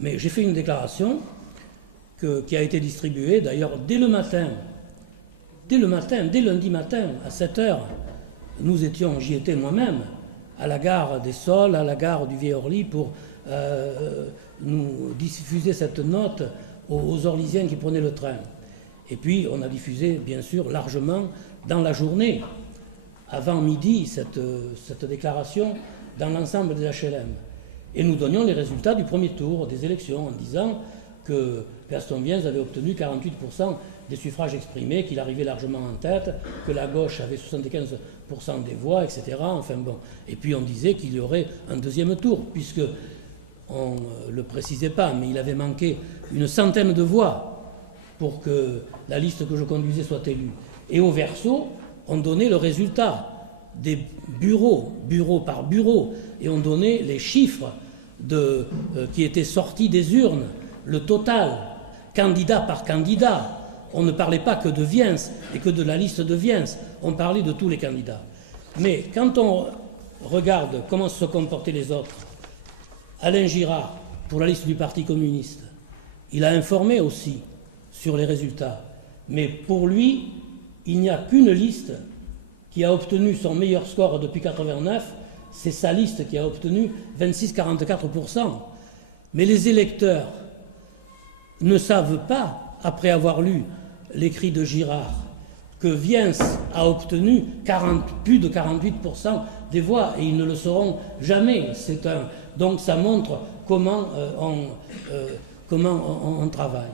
Mais j'ai fait une déclaration qui a été distribuée d'ailleurs dès le matin, dès lundi matin, à 7 heures. J'y étais moi-même, à la gare des Sols, à la gare du Vieux-Orly, pour nous diffuser cette note aux Orlysiens qui prenaient le train. Et puis on a diffusé, bien sûr, largement dans la journée, avant midi, cette déclaration dans l'ensemble des HLM. Et nous donnions les résultats du premier tour des élections en disant que Gaston Viens avait obtenu 48% des suffrages exprimés, qu'il arrivait largement en tête, que la gauche avait 75% des voix, etc. Enfin bon. Et puis on disait qu'il y aurait un deuxième tour, puisque on ne le précisait pas, mais il avait manqué une centaine de voix pour que la liste que je conduisais soit élue. Et au verso, on donnait le résultat des bureau par bureau, et on donnait les chiffres qui étaient sortis des urnes, le total, candidat par candidat. On ne parlait pas que de Viens et que de la liste de Viens, on parlait de tous les candidats. Mais quand on regarde comment se comportaient les autres, Alain Girard, pour la liste du Parti communiste, il a informé aussi sur les résultats. Mais pour lui, il n'y a qu'une liste qui a obtenu son meilleur score depuis 89, c'est sa liste qui a obtenu 26-44%. Mais les électeurs ne savent pas, après avoir lu l'écrit de Girard, que Viens a obtenu plus de 48% des voix, et ils ne le sauront jamais. Donc ça montre comment on travaille.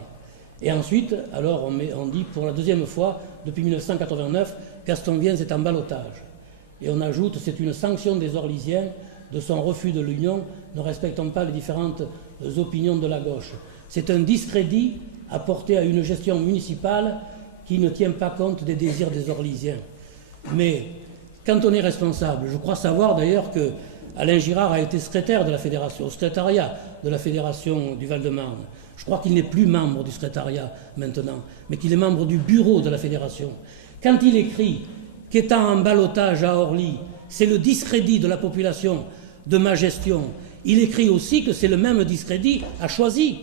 Et ensuite, alors on dit pour la deuxième fois, depuis 1989, Gaston Viens est en ballottage. Et on ajoute, c'est une sanction des Orlysiens de son refus de l'union, ne respectant pas les différentes opinions de la gauche. C'est un discrédit apporté à une gestion municipale qui ne tient pas compte des désirs des Orlysiens. Mais quand on est responsable, je crois savoir d'ailleurs que Alain Girard a été secrétaire de la fédération, au secrétariat de la fédération du Val-de-Marne. Je crois qu'il n'est plus membre du secrétariat maintenant, mais qu'il est membre du bureau de la fédération. Quand il écrit qu'étant en ballottage à Orly, c'est le discrédit de la population de ma gestion, il écrit aussi que c'est le même discrédit à Choisy,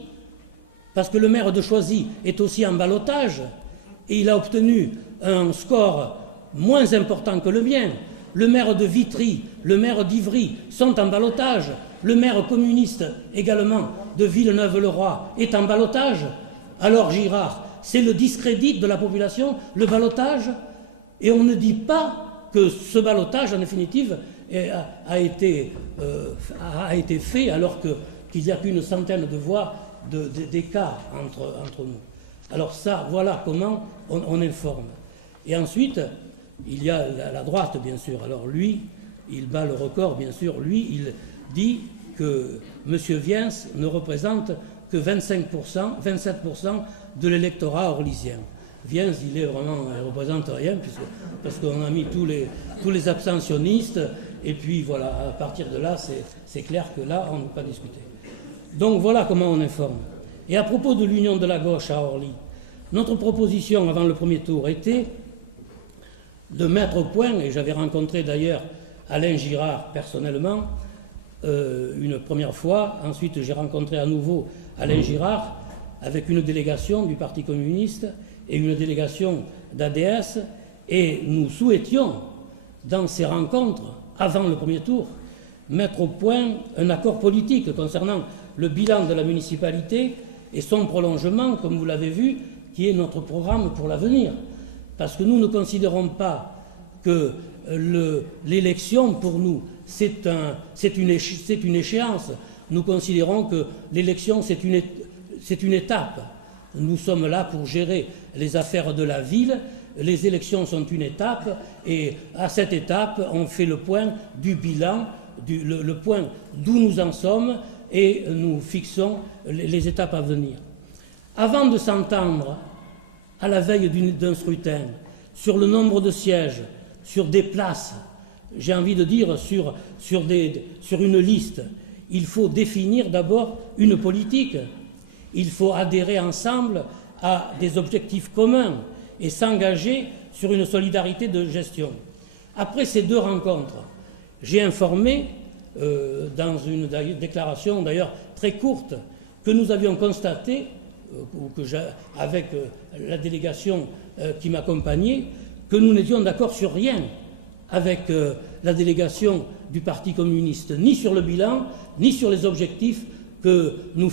parce que le maire de Choisy est aussi en ballottage, et il a obtenu un score moins important que le mien. Le maire de Vitry, le maire d'Ivry sont en ballottage. Le maire communiste également de Villeneuve-le-Roi est en ballottage. Alors Girard, c'est le discrédit de la population, le ballottage. Et on ne dit pas que ce ballottage, en définitive, a été fait alors qu'il n'y a qu'une centaine de voix d'écart entre nous. Alors ça, voilà comment on informe. Et ensuite, il y a la droite, bien sûr. Alors lui, il bat le record, bien sûr. Lui, il dit que M. Viens ne représente que 27% de l'électorat orlysien. Viens, il ne représente rien, parce qu'on a mis tous les abstentionnistes, et puis voilà, à partir de là, c'est clair que là, on ne peut pas discuter. Donc voilà comment on informe. Et à propos de l'union de la gauche à Orly, notre proposition avant le premier tour était de mettre au point, et j'avais rencontré d'ailleurs Alain Girard personnellement une première fois, ensuite j'ai rencontré à nouveau Alain Girard avec une délégation du Parti communiste et une délégation d'ADS, et nous souhaitions, dans ces rencontres, avant le premier tour, mettre au point un accord politique concernant le bilan de la municipalité et son prolongement, comme vous l'avez vu, qui est notre programme pour l'avenir. Parce que nous ne considérons pas que l'élection, pour nous, c'est une échéance. Nous considérons que l'élection, c'est une étape. Nous sommes là pour gérer les affaires de la ville. Les élections sont une étape, et à cette étape, on fait le point du bilan, le point d'où nous en sommes, et nous fixons les étapes à venir. Avant de s'entendre, à la veille d'un scrutin, sur le nombre de sièges, sur des places, j'ai envie de dire sur une liste, il faut définir d'abord une politique. Il faut adhérer ensemble à des objectifs communs et s'engager sur une solidarité de gestion. Après ces deux rencontres, j'ai informé, dans une déclaration d'ailleurs très courte, que nous avions constaté, avec la délégation qui m'accompagnait, que nous n'étions d'accord sur rien avec la délégation du Parti communiste, ni sur le bilan, ni sur les objectifs que nous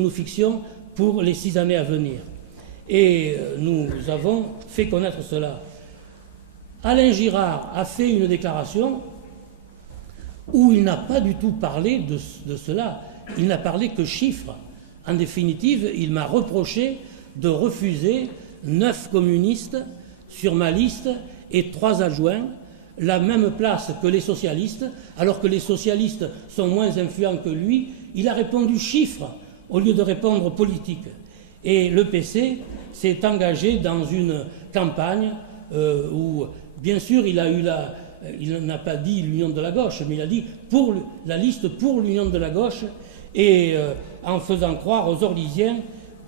nous fixions pour les 6 années à venir. Et nous avons fait connaître cela. Alain Girard a fait une déclaration où il n'a pas du tout parlé de cela. Il n'a parlé que chiffres. En définitive, il m'a reproché de refuser 9 communistes sur ma liste et 3 adjoints, la même place que les socialistes, alors que les socialistes sont moins influents que lui. Il a répondu chiffres au lieu de répondre politique. Et le PC s'est engagé dans une campagne où, bien sûr, il n'a pas dit l'union de la gauche, mais il a dit pour la liste pour l'union de la gauche, et en faisant croire aux Orlysiens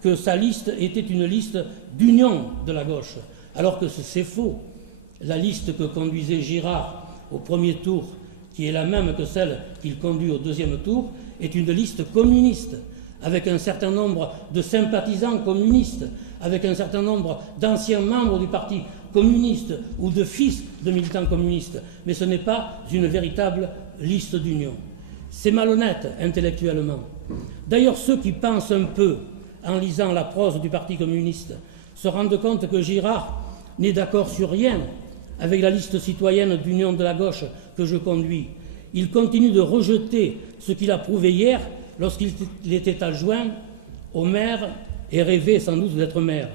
que sa liste était une liste d'union de la gauche, alors que c'est faux. La liste que conduisait Girard au premier tour, qui est la même que celle qu'il conduit au deuxième tour, est une liste communiste, avec un certain nombre de sympathisants communistes, avec un certain nombre d'anciens membres du Parti communiste ou de fils de militants communistes. Mais ce n'est pas une véritable liste d'union. C'est malhonnête intellectuellement. D'ailleurs, ceux qui pensent un peu en lisant la prose du Parti communiste se rendent compte que Girard n'est d'accord sur rien avec la liste citoyenne d'union de la gauche que je conduis. Il continue de rejeter ce qu'il a prouvé hier lorsqu'il était adjoint au maire et rêvait sans doute d'être maire.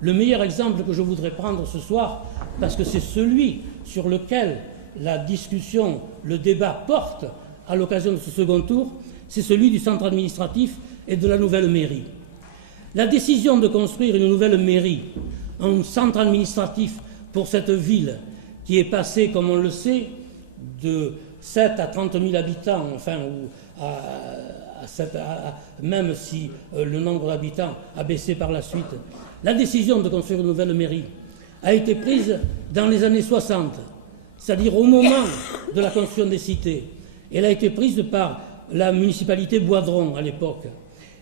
Le meilleur exemple que je voudrais prendre ce soir, parce que c'est celui sur lequel la discussion, le débat porte à l'occasion de ce second tour, c'est celui du centre administratif et de la nouvelle mairie. La décision de construire une nouvelle mairie, un centre administratif pour cette ville qui est passée, comme on le sait, de 7 à 30 000 habitants, enfin, même si le nombre d'habitants a baissé par la suite. La décision de construire une nouvelle mairie a été prise dans les années 60, c'est-à-dire au moment de la construction des cités. Elle a été prise par la municipalité Bois-Dron à l'époque.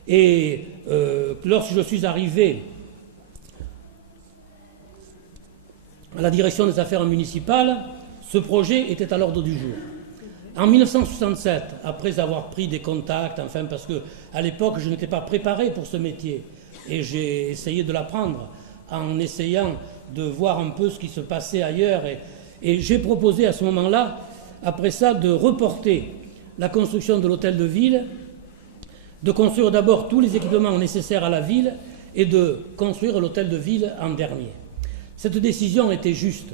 Et lorsque je suis arrivé à la direction des affaires municipales, ce projet était à l'ordre du jour. En 1967, après avoir pris des contacts, enfin parce qu'à l'époque je n'étais pas préparé pour ce métier, et j'ai essayé de l'apprendre en essayant de voir un peu ce qui se passait ailleurs, et j'ai proposé à ce moment-là, après ça, de reporter la construction de l'hôtel de ville, de construire d'abord tous les équipements nécessaires à la ville et de construire l'hôtel de ville en dernier. Cette décision était juste.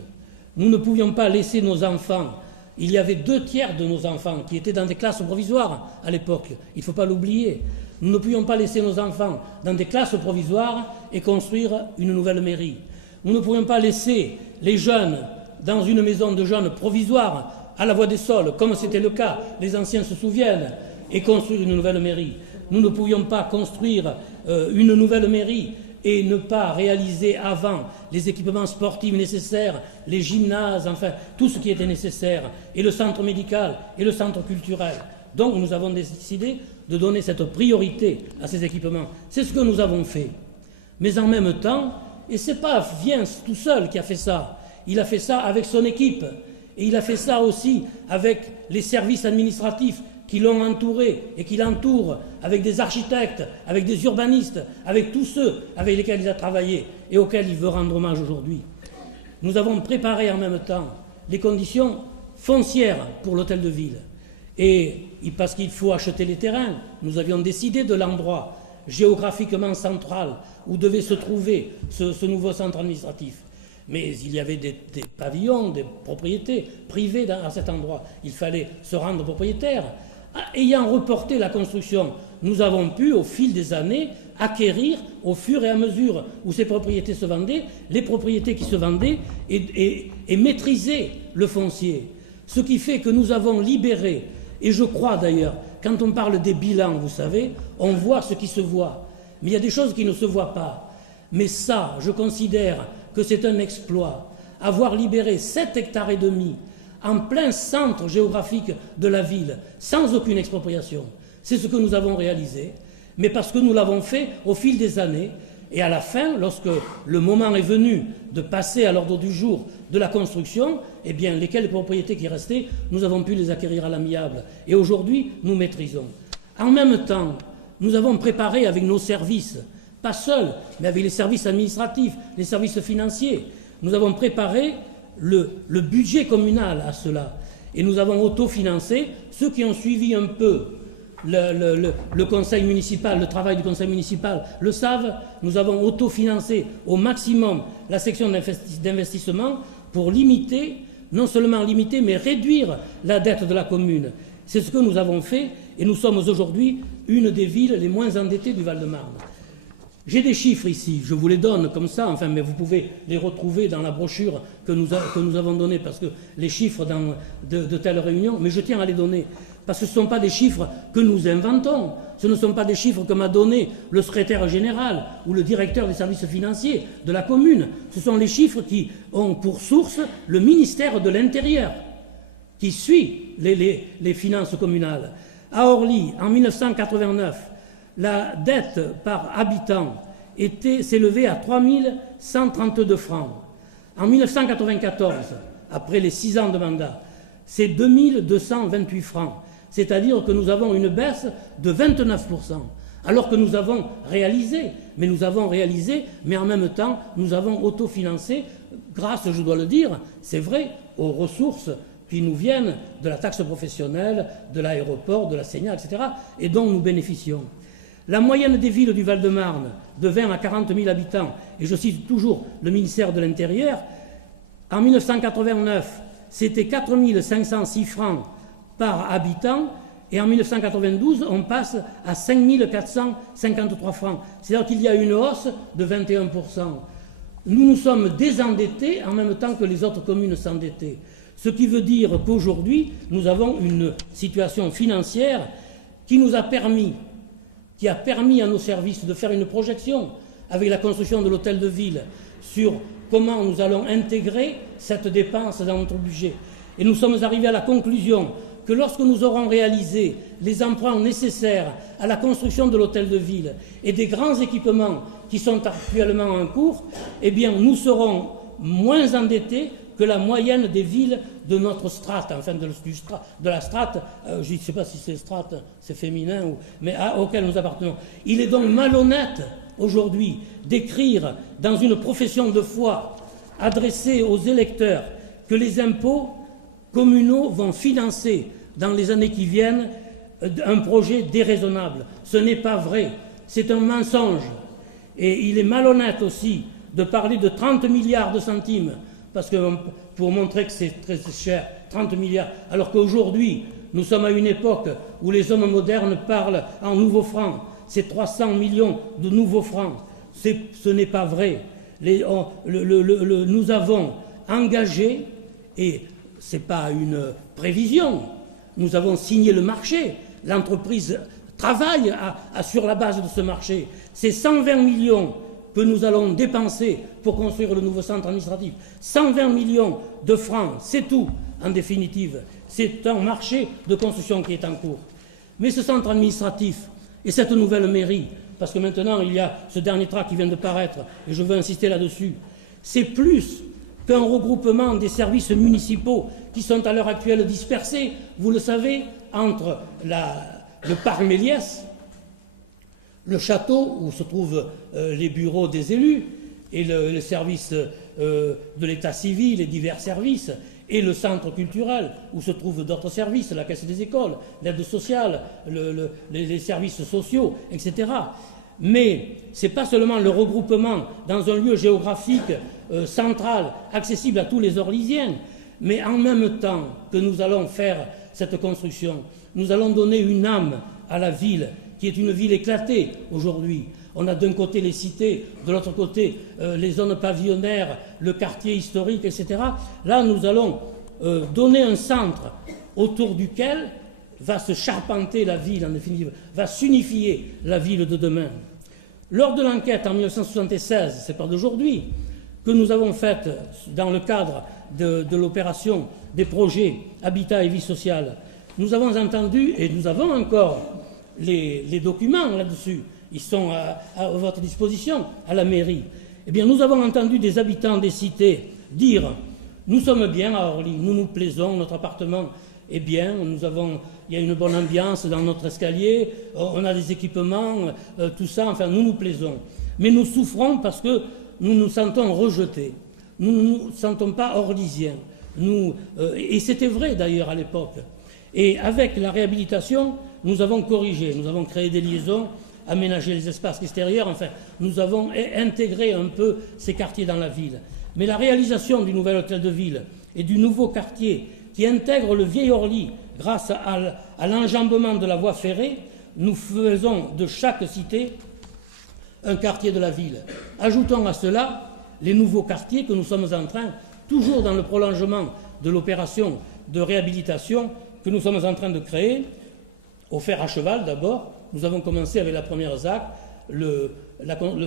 Nous ne pouvions pas laisser nos enfants. Il y avait 2/3 de nos enfants qui étaient dans des classes provisoires à l'époque. Il ne faut pas l'oublier. Nous ne pouvions pas laisser nos enfants dans des classes provisoires et construire une nouvelle mairie. Nous ne pouvions pas laisser les jeunes dans une maison de jeunes provisoire à la Voie des Sols, comme c'était le cas, les anciens se souviennent, et construire une nouvelle mairie. Nous ne pouvions pas construire une nouvelle mairie et ne pas réaliser avant les équipements sportifs nécessaires, les gymnases, enfin, tout ce qui était nécessaire, et le centre médical et le centre culturel. Donc nous avons décidé de donner cette priorité à ces équipements. C'est ce que nous avons fait. Mais en même temps, et ce n'est pas Viens tout seul qui a fait ça, il a fait ça avec son équipe, et il a fait ça aussi avec les services administratifs qui l'ont entouré et qui l'entourent, avec des architectes, avec des urbanistes, avec tous ceux avec lesquels il a travaillé et auxquels il veut rendre hommage aujourd'hui. Nous avons préparé en même temps les conditions foncières pour l'hôtel de ville. Et parce qu'il faut acheter les terrains, nous avions décidé de l'endroit géographiquement central où devait se trouver ce nouveau centre administratif. Mais il y avait des pavillons, des propriétés privées à cet endroit. Il fallait se rendre propriétaire. Ayant reporté la construction, nous avons pu, au fil des années, acquérir, au fur et à mesure où ces propriétés se vendaient, les propriétés qui se vendaient et maîtriser le foncier. Ce qui fait que nous avons libéré, et je crois d'ailleurs, quand on parle des bilans, vous savez, on voit ce qui se voit. Mais il y a des choses qui ne se voient pas. Mais ça, je considère que c'est un exploit. Avoir libéré 7,5 hectares en plein centre géographique de la ville, sans aucune expropriation. C'est ce que nous avons réalisé. mais parce que nous l'avons fait au fil des années. Et à la fin, lorsque le moment est venu de passer à l'ordre du jour de la construction, eh bien, les quelques propriétés qui restaient, nous avons pu les acquérir à l'amiable. Et aujourd'hui, nous maîtrisons. En même temps, nous avons préparé avec nos services, pas seuls, mais avec les services administratifs, les services financiers, nous avons préparé le budget communal à cela. Et nous avons autofinancé. Ceux qui ont suivi un peu le conseil municipal, le travail du conseil municipal le savent, nous avons autofinancé au maximum la section d'investissement pour limiter, non seulement limiter, mais réduire la dette de la commune. C'est ce que nous avons fait et nous sommes aujourd'hui une des villes les moins endettées du Val-de-Marne. J'ai des chiffres ici, je vous les donne comme ça, enfin, mais vous pouvez les retrouver dans la brochure que nous avons donnée, parce que les chiffres de telles réunions, mais je tiens à les donner, parce que ce ne sont pas des chiffres que nous inventons, ce ne sont pas des chiffres que m'a donné le secrétaire général ou le directeur des services financiers de la commune, ce sont les chiffres qui ont pour source le ministère de l'Intérieur, qui suit les finances communales. À Orly, en 1989, la dette par habitant s'élevait à 3 132 francs. En 1994, après les 6 ans de mandat, c'est 2 228 francs. C'est-à-dire que nous avons une baisse de 29%. Alors que nous avons réalisé, mais en même temps, nous avons autofinancé, grâce, je dois le dire, c'est vrai, aux ressources qui nous viennent de la taxe professionnelle, de l'aéroport, de la Sénat, etc., et dont nous bénéficions. La moyenne des villes du Val-de-Marne, de 20 à 40 000 habitants, et je cite toujours le ministère de l'Intérieur, en 1989, c'était 4 506 francs par habitant, et en 1992, on passe à 5 453 francs. C'est-à-dire qu'il y a une hausse de 21%. Nous nous sommes désendettés en même temps que les autres communes s'endettaient. Ce qui veut dire qu'aujourd'hui, nous avons une situation financière qui a permis à nos services de faire une projection avec la construction de l'hôtel de ville sur comment nous allons intégrer cette dépense dans notre budget. Et nous sommes arrivés à la conclusion que lorsque nous aurons réalisé les emprunts nécessaires à la construction de l'hôtel de ville et des grands équipements qui sont actuellement en cours, eh bien nous serons moins endettés que la moyenne des villes de notre strate, enfin de la strate, je ne sais pas si c'est strate, c'est féminin, mais auquel nous appartenons. Il est donc malhonnête aujourd'hui d'écrire dans une profession de foi adressée aux électeurs que les impôts communaux vont financer dans les années qui viennent un projet déraisonnable. Ce n'est pas vrai, c'est un mensonge. Et il est malhonnête aussi de parler de 30 milliards de centimes, parce que pour montrer que c'est très cher, 30 milliards, alors qu'aujourd'hui, nous sommes à une époque où les hommes modernes parlent en nouveaux francs. C'est 300 millions de nouveaux francs. Ce n'est pas vrai. Nous avons engagé, et ce n'est pas une prévision, nous avons signé le marché. L'entreprise travaille sur la base de ce marché. C'est 120 millions que nous allons dépenser pour construire le nouveau centre administratif. 120 millions de francs, c'est tout, en définitive. C'est un marché de construction qui est en cours. Mais ce centre administratif et cette nouvelle mairie, parce que maintenant il y a ce dernier tract qui vient de paraître, et je veux insister là-dessus, c'est plus qu'un regroupement des services municipaux qui sont à l'heure actuelle dispersés, vous le savez, entre le parc Méliès, le château où se trouvent les bureaux des élus et le service de l'état civil, les divers services, et le centre culturel où se trouvent d'autres services, la caisse des écoles, l'aide sociale, les services sociaux, etc. Mais ce n'est pas seulement le regroupement dans un lieu géographique central, accessible à tous les Orlysiens, mais en même temps que nous allons faire cette construction, nous allons donner une âme à la ville, qui est une ville éclatée aujourd'hui. On a d'un côté les cités, de l'autre côté les zones pavillonnaires, le quartier historique, etc. Là, nous allons donner un centre autour duquel va se charpenter la ville, en définitive, va s'unifier la ville de demain. Lors de l'enquête en 1976, c'est pas d'aujourd'hui, que nous avons faite dans le cadre de l'opération des projets Habitat et Vie sociale, nous avons entendu, et nous avons encore les documents là-dessus. Ils sont à votre disposition, à la mairie. Eh bien, nous avons entendu des habitants des cités dire « Nous sommes bien à Orly, nous nous plaisons, notre appartement est bien, il y a une bonne ambiance dans notre escalier, on a des équipements, tout ça, enfin, nous nous plaisons. Mais nous souffrons parce que nous nous sentons rejetés, nous ne nous sentons pas orlysiens. Et c'était vrai d'ailleurs à l'époque. Et avec la réhabilitation, nous avons corrigé, nous avons créé des liaisons, aménagé les espaces extérieurs, enfin, nous avons intégré un peu ces quartiers dans la ville. Mais la réalisation du nouvel hôtel de ville et du nouveau quartier qui intègre le vieil Orly grâce à l'enjambement de la voie ferrée, nous faisons de chaque cité un quartier de la ville. Ajoutons à cela les nouveaux quartiers que nous sommes en train, toujours dans le prolongement de l'opération de réhabilitation que nous sommes en train de créer, au fer à cheval d'abord. Nous avons commencé avec la première ZAC, le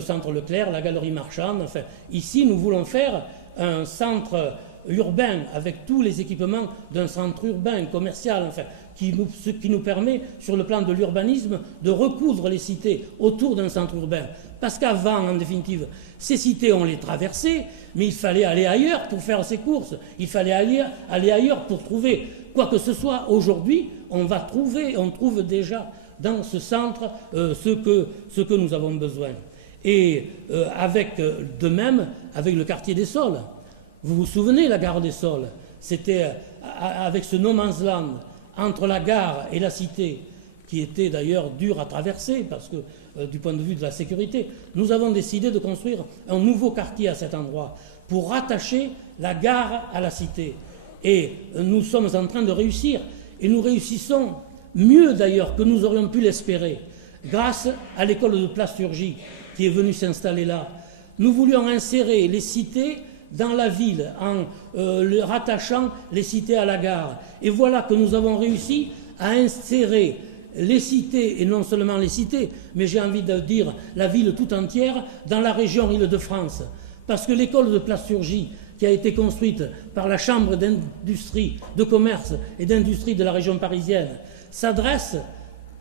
centre Leclerc, la galerie marchande. Enfin, ici, nous voulons faire un centre urbain avec tous les équipements d'un centre urbain, commercial, enfin, ce qui nous permet, sur le plan de l'urbanisme, de recoudre les cités autour d'un centre urbain. Parce qu'avant, en définitive, ces cités, on les traversait, mais il fallait aller ailleurs pour faire ses courses. Il fallait aller ailleurs pour trouver quoi que ce soit. Aujourd'hui, on trouve déjà dans ce centre ce que nous avons besoin. Et de même, avec le quartier des Sols. Vous vous souvenez, la gare des Sols, c'était avec ce no man's land entre la gare et la cité, qui était d'ailleurs dur à traverser, parce que du point de vue de la sécurité, nous avons décidé de construire un nouveau quartier à cet endroit, pour rattacher la gare à la cité. Et nous sommes en train de réussir, et nous réussissons mieux d'ailleurs que nous aurions pu l'espérer, grâce à l'école de plasturgie qui est venue s'installer là. Nous voulions insérer les cités dans la ville, en rattachant les cités à la gare. Et voilà que nous avons réussi à insérer les cités, et non seulement les cités, mais j'ai envie de dire la ville tout entière, dans la région Île-de-France. Parce que l'école de plasturgie, qui a été construite par la Chambre d'industrie, de commerce et d'industrie de la région parisienne, s'adresse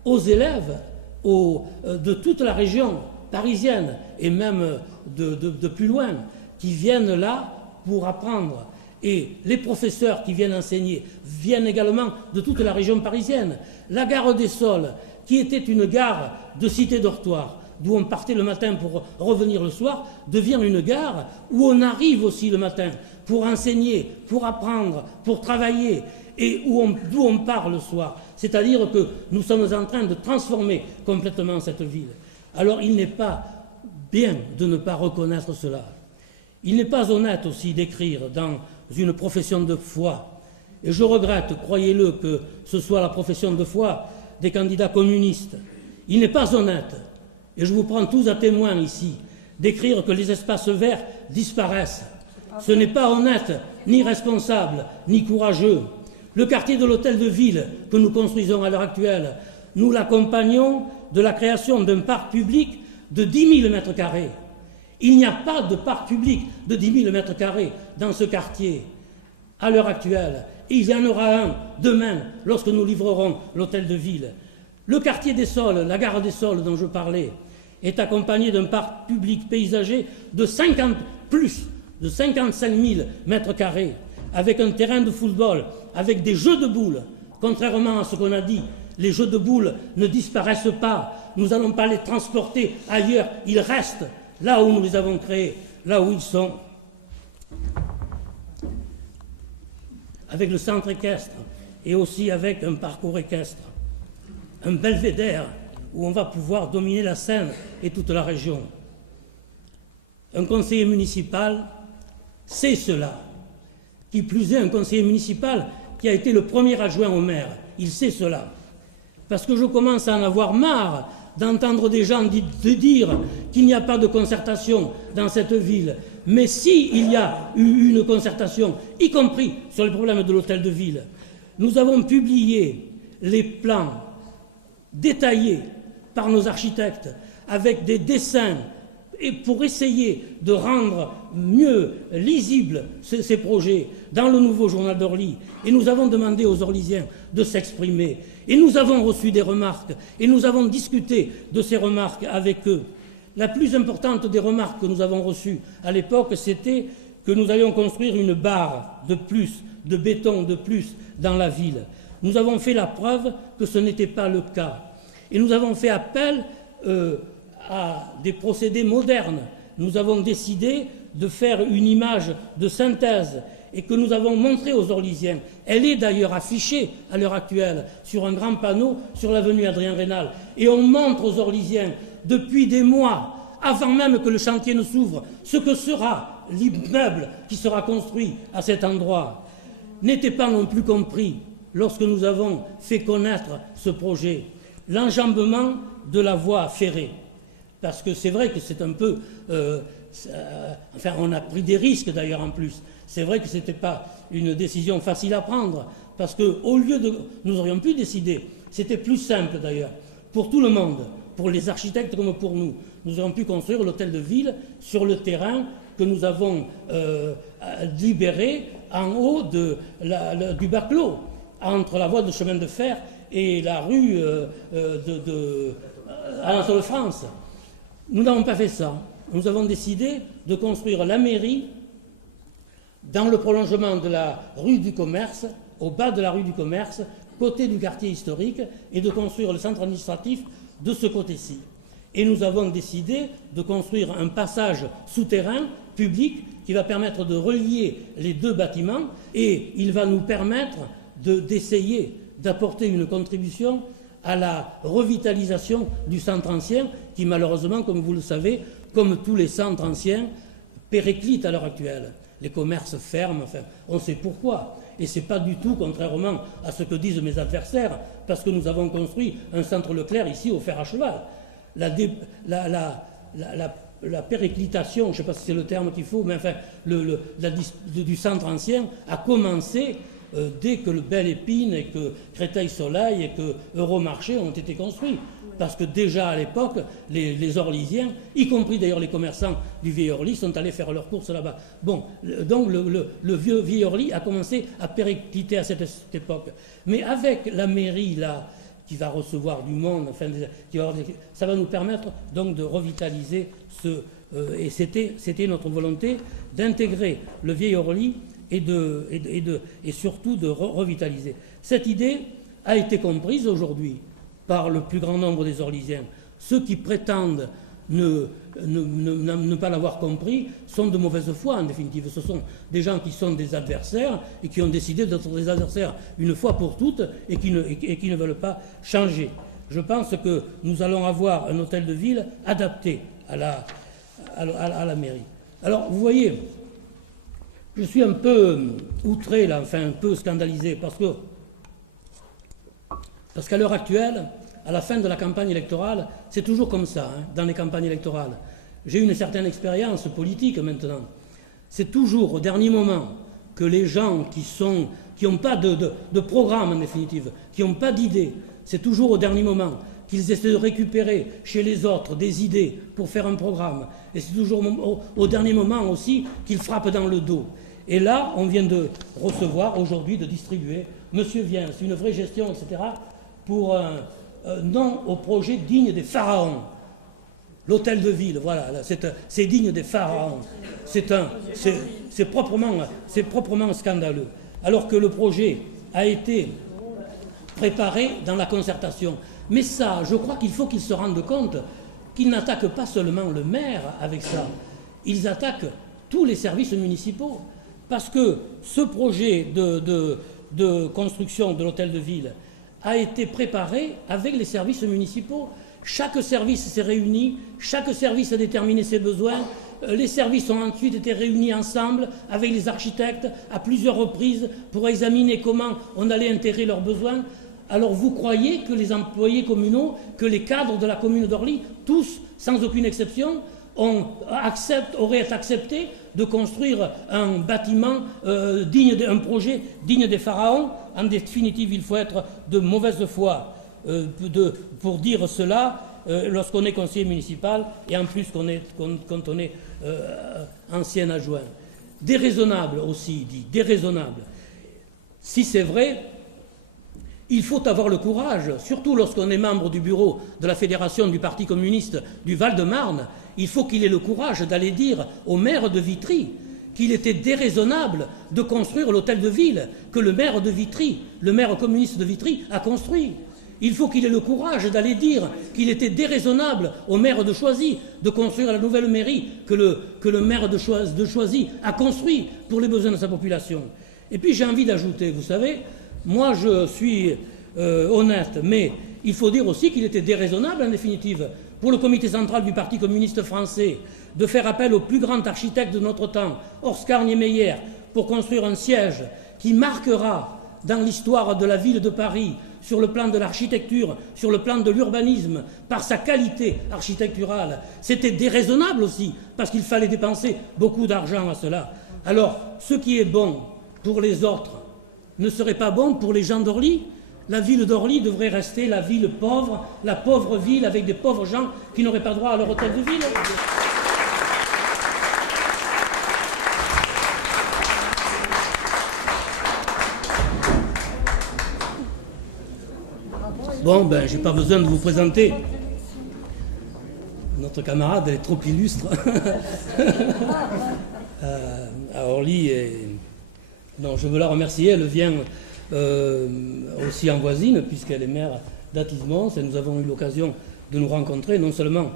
aux élèves de toute la région parisienne, et même de plus loin, qui viennent là pour apprendre. Et les professeurs qui viennent enseigner viennent également de toute la région parisienne. La gare des Sols, qui était une gare de cité dortoir, d'où on partait le matin pour revenir le soir, devient une gare où on arrive aussi le matin pour enseigner, pour apprendre, pour travailler, et d'où on part le soir. C'est-à-dire que nous sommes en train de transformer complètement cette ville. Alors il n'est pas bien de ne pas reconnaître cela. Il n'est pas honnête aussi d'écrire dans une profession de foi, et je regrette, croyez-le, que ce soit la profession de foi des candidats communistes. Il n'est pas honnête, et je vous prends tous à témoin ici, d'écrire que les espaces verts disparaissent. Ce n'est pas honnête, ni responsable, ni courageux. Le quartier de l'hôtel de ville que nous construisons à l'heure actuelle, nous l'accompagnons de la création d'un parc public de 10 000 mètres carrés. Il n'y a pas de parc public de 10 000 mètres carrés dans ce quartier à l'heure actuelle. Et il y en aura un demain lorsque nous livrerons l'hôtel de ville. Le quartier des Sols, la gare des Sols dont je parlais, est accompagné d'un parc public paysager de 55 000 mètres carrés, avec un terrain de football, avec des jeux de boules. Contrairement à ce qu'on a dit, les jeux de boules ne disparaissent pas. Nous n'allons pas les transporter ailleurs. Ils restent là où nous les avons créés, là où ils sont. Avec le centre équestre et aussi avec un parcours équestre. Un belvédère où on va pouvoir dominer la Seine et toute la région. Un conseiller municipal sait cela. Qui plus est, un conseiller municipal qui a été le premier adjoint au maire. Il sait cela. Parce que je commence à en avoir marre d'entendre des gens dire qu'il n'y a pas de concertation dans cette ville. Mais s'il y a eu une concertation, y compris sur les problèmes de l'hôtel de ville, nous avons publié les plans détaillés par nos architectes avec des dessins et pour essayer de rendre mieux lisibles ces projets dans le nouveau journal d'Orly. Et nous avons demandé aux Orlysiens de s'exprimer. Et nous avons reçu des remarques. Et nous avons discuté de ces remarques avec eux. La plus importante des remarques que nous avons reçues à l'époque, c'était que nous allions construire une barre de plus, de béton de plus dans la ville. Nous avons fait la preuve que ce n'était pas le cas. Et nous avons fait appel à des procédés modernes. Nous avons décidé de faire une image de synthèse et que nous avons montré aux Orlysiens. Elle est d'ailleurs affichée à l'heure actuelle sur un grand panneau sur l'avenue Adrien Raynal. Et on montre aux Orlysiens depuis des mois, avant même que le chantier ne s'ouvre, ce que sera l'immeuble qui sera construit à cet endroit. N'était pas non plus compris, lorsque nous avons fait connaître ce projet, l'enjambement de la voie ferrée. Parce que c'est vrai que c'est un peu... enfin, on a pris des risques d'ailleurs en plus. C'est vrai que ce n'était pas une décision facile à prendre, parce qu'au lieu de... Nous aurions pu décider, c'était plus simple d'ailleurs, pour tout le monde, pour les architectes comme pour nous. Nous aurions pu construire l'hôtel de ville sur le terrain que nous avons libéré en haut du Baclos, entre la voie de chemin de fer et la rue Anatole France. Nous n'avons pas fait ça. Nous avons décidé de construire la mairie dans le prolongement de la rue du Commerce, au bas de la rue du Commerce, côté du quartier historique, et de construire le centre administratif de ce côté-ci. Et nous avons décidé de construire un passage souterrain public qui va permettre de relier les deux bâtiments, et il va nous permettre d'essayer d'apporter une contribution à la revitalisation du centre ancien, qui malheureusement, comme vous le savez, comme tous les centres anciens, périclitent à l'heure actuelle. Les commerces ferment, enfin, on sait pourquoi. Et ce n'est pas du tout, contrairement à ce que disent mes adversaires, parce que nous avons construit un centre Leclerc ici au fer à cheval. La périclitation, je ne sais pas si c'est le terme qu'il faut, mais enfin, du centre ancien a commencé dès que le Belle Épine et que Créteil-Soleil et que Euromarché ont été construits. Parce que déjà à l'époque, les Orlysiens, y compris d'ailleurs les commerçants du Vieil-Orly, sont allés faire leurs courses là-bas. Bon, donc le vieux Vieil-Orly a commencé à péricliter à cette époque. Mais avec la mairie là, qui va recevoir du monde, enfin, ça va nous permettre donc de revitaliser et c'était notre volonté d'intégrer le Vieil-Orly et surtout de revitaliser. Cette idée a été comprise aujourd'hui par le plus grand nombre des Orlysiens. Ceux qui prétendent ne pas l'avoir compris sont de mauvaise foi, en définitive. Ce sont des gens qui sont des adversaires et qui ont décidé d'être des adversaires une fois pour toutes et qui ne veulent pas changer. Je pense que nous allons avoir un hôtel de ville adapté à la mairie. Alors, vous voyez, je suis un peu outré, là, enfin un peu scandalisé, parce qu'à l'heure actuelle, à la fin de la campagne électorale, c'est toujours comme ça, hein, dans les campagnes électorales. J'ai une certaine expérience politique maintenant. C'est toujours au dernier moment que les gens qui n'ont pas de programme en définitive, qui n'ont pas d'idée, c'est toujours au dernier moment qu'ils essaient de récupérer chez les autres des idées pour faire un programme. Et c'est toujours au dernier moment aussi qu'ils frappent dans le dos. Et là, on vient de recevoir aujourd'hui, de distribuer, monsieur vient, c'est une vraie gestion, etc., pour un non au projet digne des pharaons. L'hôtel de ville, voilà, c'est digne des pharaons. C'est proprement scandaleux. Alors que le projet a été préparé dans la concertation. Mais ça, je crois qu'il faut qu'ils se rendent compte qu'ils n'attaquent pas seulement le maire avec ça. Ils attaquent tous les services municipaux. Parce que ce projet de construction de l'hôtel de ville a été préparé avec les services municipaux. Chaque service s'est réuni, chaque service a déterminé ses besoins. Les services ont ensuite été réunis ensemble avec les architectes à plusieurs reprises pour examiner comment on allait intégrer leurs besoins. Alors vous croyez que les employés communaux, que les cadres de la commune d'Orly, tous, sans aucune exception, auraient accepté de construire un bâtiment un projet digne des pharaons? En définitive, il faut être de mauvaise foi pour dire cela. lorsqu'on est conseiller municipal et en plus quand on est ancien adjoint. Déraisonnable aussi, il dit, déraisonnable. Si c'est vrai, il faut avoir le courage, surtout lorsqu'on est membre du bureau de la Fédération du Parti communiste du Val-de-Marne, il faut qu'il ait le courage d'aller dire au maire de Vitry qu'il était déraisonnable de construire l'hôtel de ville que le maire de Vitry, le maire communiste de Vitry, a construit. Il faut qu'il ait le courage d'aller dire qu'il était déraisonnable au maire de Choisy de construire la nouvelle mairie que le maire de Choisy a construit pour les besoins de sa population. Et puis j'ai envie d'ajouter, vous savez, moi je suis honnête, mais il faut dire aussi qu'il était déraisonnable en définitive pour le comité central du Parti communiste français de faire appel au plus grand architecte de notre temps, Oscar Niemeyer, pour construire un siège qui marquera dans l'histoire de la ville de Paris, sur le plan de l'architecture, sur le plan de l'urbanisme, par sa qualité architecturale. C'était déraisonnable aussi, parce qu'il fallait dépenser beaucoup d'argent à cela. Alors, ce qui est bon pour les autres ne serait pas bon pour les gens d'Orly? La ville d'Orly devrait rester la ville pauvre, la pauvre ville avec des pauvres gens qui n'auraient pas droit à leur hôtel de ville. Bon, ben, j'ai pas besoin de vous présenter. Notre camarade, elle est trop illustre. À Orly, non, je veux la remercier. Elle vient aussi en voisine, puisqu'elle est maire d'Athis-Mons, et nous avons eu l'occasion de nous rencontrer, non seulement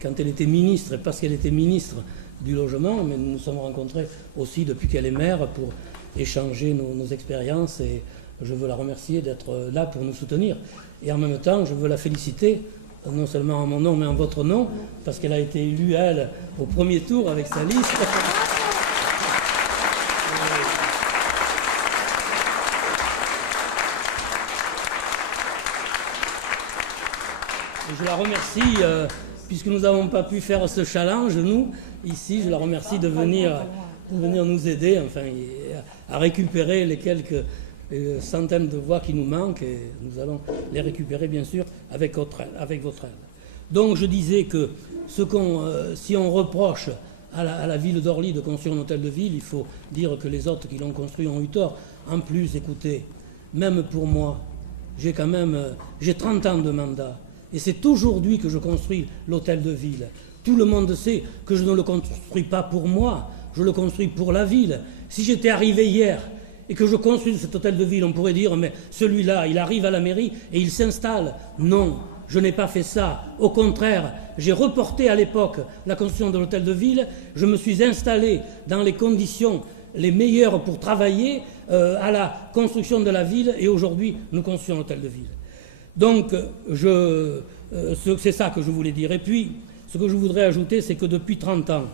quand elle était ministre, et parce qu'elle était ministre du logement, mais nous nous sommes rencontrés aussi depuis qu'elle est maire pour échanger nos expériences, et je veux la remercier d'être là pour nous soutenir. Et en même temps, je veux la féliciter, non seulement en mon nom, mais en votre nom, parce qu'elle a été élue, elle, au premier tour avec sa liste. Et je la remercie, puisque nous n'avons pas pu faire ce challenge, nous, ici, je la remercie de venir nous aider, enfin, à récupérer les quelques centaines de voix qui nous manquent, et nous allons les récupérer bien sûr avec votre aide. Donc je disais que si on reproche à la ville d'Orly de construire un hôtel de ville, il faut dire que les autres qui l'ont construit ont eu tort. En plus, écoutez, même pour moi, j'ai 30 ans de mandat, et c'est aujourd'hui que je construis l'hôtel de ville. Tout le monde sait que je ne le construis pas pour moi, je le construis pour la ville. Si j'étais arrivé hier et que je construis cet hôtel de ville, on pourrait dire, mais celui-là, il arrive à la mairie et il s'installe. Non, je n'ai pas fait ça. Au contraire, j'ai reporté à l'époque la construction de l'hôtel de ville. Je me suis installé dans les conditions les meilleures pour travailler à la construction de la ville, et aujourd'hui, nous construisons l'hôtel de ville. Donc, c'est ça que je voulais dire. Et puis, ce que je voudrais ajouter, c'est que depuis 30 ans,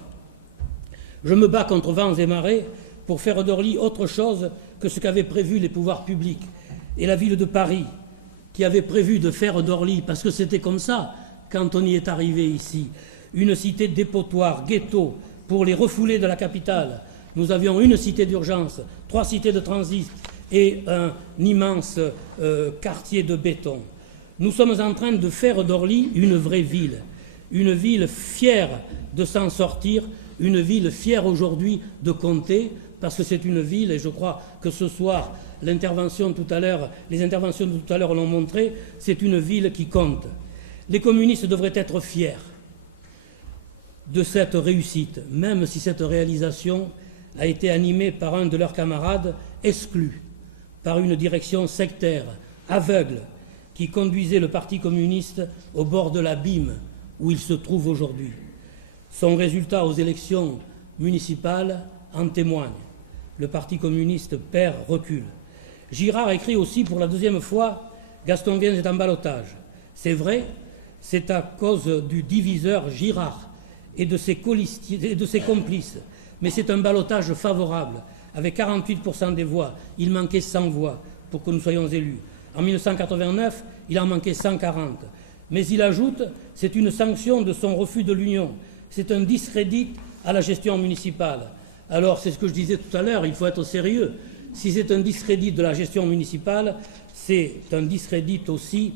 je me bats contre vents et marées pour faire d'Orly autre chose que ce qu'avaient prévu les pouvoirs publics et la ville de Paris, qui avait prévu de faire d'Orly, parce que c'était comme ça quand on y est arrivé ici, une cité dépotoir, ghetto, pour les refoulés de la capitale. Nous avions une cité d'urgence, 3 cités de transit et un immense quartier de béton. Nous sommes en train de faire d'Orly une vraie ville, une ville fière de s'en sortir, une ville fière aujourd'hui de compter, parce que c'est une ville, et je crois que ce soir, les interventions de tout à l'heure l'ont montré, c'est une ville qui compte. Les communistes devraient être fiers de cette réussite, même si cette réalisation a été animée par un de leurs camarades exclus, par une direction sectaire, aveugle, qui conduisait le Parti communiste au bord de l'abîme où il se trouve aujourd'hui. Son résultat aux élections municipales en témoigne. Le Parti communiste perd, recule. Girard écrit aussi pour la 2e fois « Gaston Viens est en ballotage ». C'est vrai, c'est à cause du diviseur Girard et de ses complices. Mais c'est un ballotage favorable, avec 48% des voix. Il manquait 100 voix pour que nous soyons élus. En 1989, il en manquait 140. Mais il ajoute, c'est une sanction de son refus de l'union. C'est un discrédit à la gestion municipale. Alors, c'est ce que je disais tout à l'heure, il faut être sérieux. Si c'est un discrédit de la gestion municipale, c'est un discrédit aussi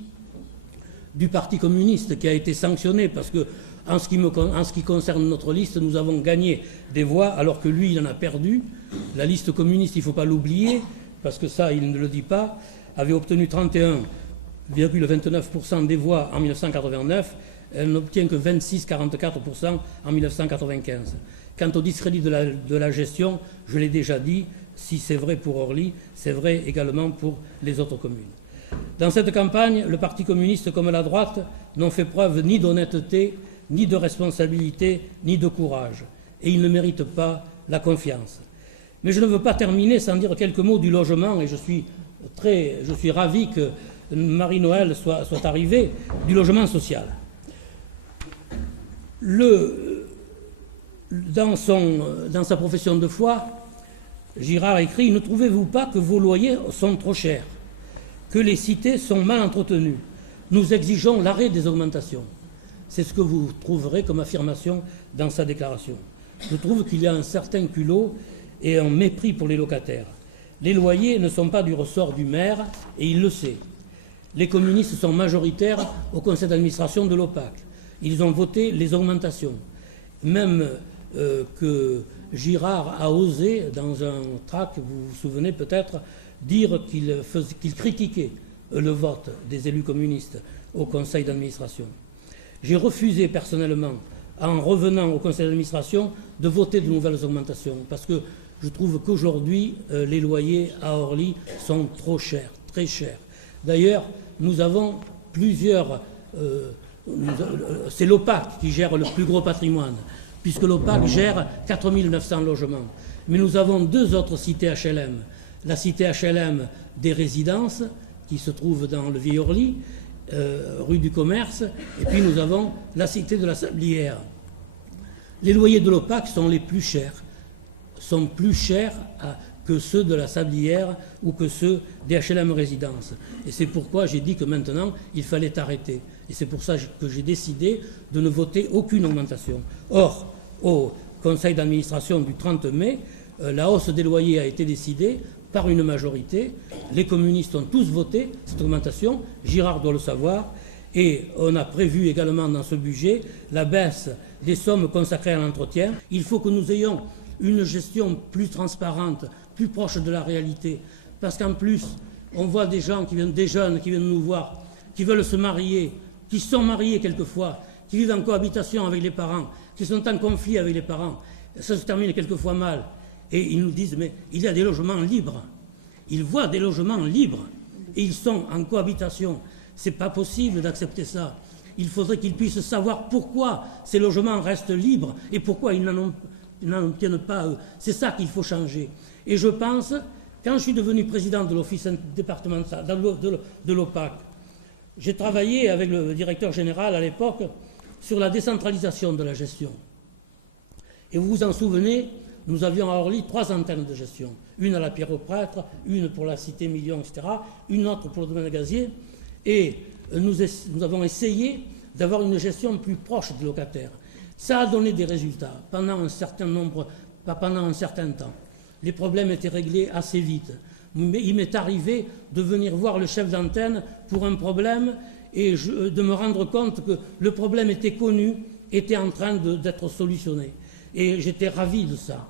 du Parti communiste qui a été sanctionné parce que, en ce qui concerne notre liste, nous avons gagné des voix alors que lui, il en a perdu. La liste communiste, il ne faut pas l'oublier, parce que ça, il ne le dit pas, avait obtenu 31,29% des voix en 1989. Elle n'obtient que 26,44% en 1995. Quant au discrédit de la gestion, je l'ai déjà dit, si c'est vrai pour Orly, c'est vrai également pour les autres communes. Dans cette campagne, le Parti communiste comme la droite n'ont fait preuve ni d'honnêteté, ni de responsabilité, ni de courage. Et ils ne méritent pas la confiance. Mais je ne veux pas terminer sans dire quelques mots du logement, et je suis ravi que Marie-Noëlle soit arrivée, du logement social. Dans sa profession de foi, Girard écrit « Ne trouvez-vous pas que vos loyers sont trop chers, que les cités sont mal entretenues? Nous exigeons l'arrêt des augmentations. » C'est ce que vous trouverez comme affirmation dans sa déclaration. Je trouve qu'il y a un certain culot et un mépris pour les locataires. Les loyers ne sont pas du ressort du maire, et il le sait. Les communistes sont majoritaires au conseil d'administration de l'OPAC. Ils ont voté les augmentations. Même que Girard a osé, dans un tract, vous vous souvenez peut-être, dire qu'il critiquait le vote des élus communistes au conseil d'administration. J'ai refusé personnellement, en revenant au conseil d'administration, de voter de nouvelles augmentations, parce que je trouve qu'aujourd'hui, les loyers à Orly sont trop chers, très chers. D'ailleurs, nous avons plusieurs... c'est l'OPAC qui gère le plus gros patrimoine, puisque l'OPAC gère 4 900 logements. Mais nous avons deux autres cités HLM. La cité HLM des résidences, qui se trouve dans le Vieil Orly, rue du Commerce, et puis nous avons la cité de la Sablière. Les loyers de l'OPAC sont les plus chers, que ceux de la Sablière ou que ceux des HLM résidences. Et c'est pourquoi j'ai dit que maintenant, il fallait arrêter. Et c'est pour ça que j'ai décidé de ne voter aucune augmentation. Or, au conseil d'administration du 30 mai, la hausse des loyers a été décidée par une majorité. Les communistes ont tous voté cette augmentation. Girard doit le savoir. Et on a prévu également dans ce budget la baisse des sommes consacrées à l'entretien. Il faut que nous ayons une gestion plus transparente, plus proche de la réalité. Parce qu'en plus, on voit des jeunes qui viennent nous voir, qui veulent se marier, qui sont mariés quelquefois, qui vivent en cohabitation avec les parents, qui sont en conflit avec les parents. Ça se termine quelquefois mal. Et ils nous disent, mais il y a des logements libres. Ils voient des logements libres et ils sont en cohabitation. Ce n'est pas possible d'accepter ça. Il faudrait qu'ils puissent savoir pourquoi ces logements restent libres et pourquoi ils n'en obtiennent pas eux. C'est ça qu'il faut changer. Et je pense, quand je suis devenu président de l'office départemental, de l'OPAC, j'ai travaillé avec le directeur général à l'époque sur la décentralisation de la gestion. Et vous vous en souvenez, nous avions à Orly 3 antennes de gestion. Une à la Pierre-aux-Prêtres, une pour la Cité Million, etc., une autre pour le domaine gazier. Et nous avons essayé d'avoir une gestion plus proche des locataires. Ça a donné des résultats pendant un certain temps. Les problèmes étaient réglés assez vite. Mais il m'est arrivé de venir voir le chef d'antenne pour un problème et de me rendre compte que le problème était connu, était en train d'être solutionné. Et j'étais ravi de ça.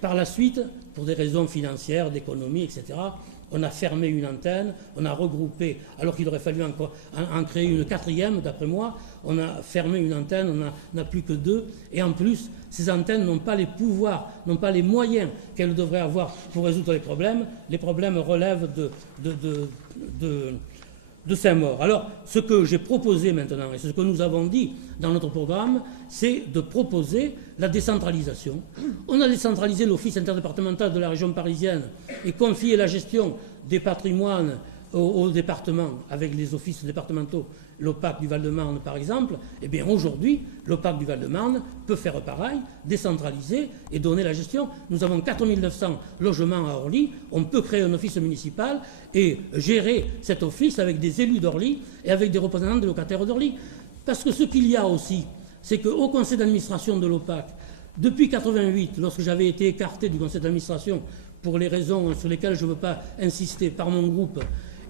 Par la suite, pour des raisons financières, d'économie, etc., on a fermé une antenne, on a regroupé, alors qu'il aurait fallu encore en créer une 4e, d'après moi, on a fermé une antenne, on n'a plus que 2, et en plus, ces antennes n'ont pas les pouvoirs, n'ont pas les moyens qu'elles devraient avoir pour résoudre les problèmes relèvent de Saint-Maur. Alors, ce que j'ai proposé maintenant, et ce que nous avons dit dans notre programme, c'est de proposer la décentralisation. On a décentralisé l'office interdépartemental de la région parisienne et confié la gestion des patrimoines au département, avec les offices départementaux, l'OPAC du Val-de-Marne par exemple. Eh bien aujourd'hui, l'OPAC du Val-de-Marne peut faire pareil, décentraliser et donner la gestion. Nous avons 4 900 logements à Orly, on peut créer un office municipal et gérer cet office avec des élus d'Orly et avec des représentants des locataires d'Orly. Parce que ce qu'il y a aussi, c'est qu'au conseil d'administration de l'OPAC, depuis 1988, lorsque j'avais été écarté du conseil d'administration pour les raisons sur lesquelles je ne veux pas insister par mon groupe,